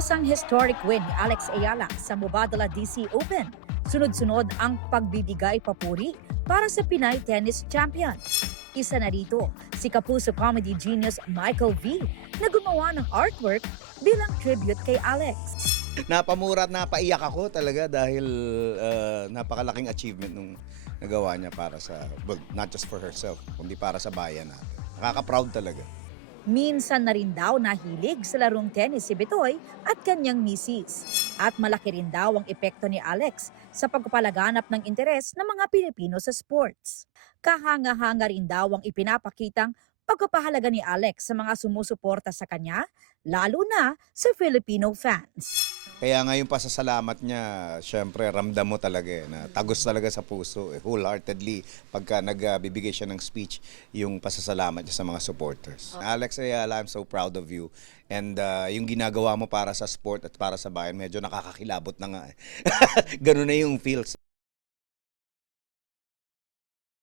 Matapos ang historic win ni Alex Ayala sa Mubadala DC Open, sunod-sunod ang pagbibigay papuri para sa Pinay Tennis Champion. Isa na rito, si Kapuso comedy genius Michael V na gumawa ng artwork bilang tribute kay Alex. Napamura at napaiyak ako talaga dahil napakalaking achievement nung nagawa niya para sa, well, not just for herself, kundi para sa bayan natin. Nakaka-proud talaga. Minsan na rin daw nahilig sa larong tennis si Bitoy at kanyang misis. At malaki rin daw ang epekto ni Alex sa pagpapalaganap ng interes ng mga Pilipino sa sports. Kahanga-hanga rin daw ang ipinapakitang pagpapahalaga ni Alex sa mga sumusuporta sa kanya, lalo na sa Filipino fans. Kaya nga yung pasasalamat niya, syempre ramdam mo talaga na tagos talaga sa puso, wholeheartedly pagka nagbibigay siya ng speech, yung pasasalamat niya sa mga supporters. Alex Ayala, I'm so proud of you. And yung ginagawa mo para sa sport at para sa bayan, medyo nakakakilabot na nga. Ganun na yung feels.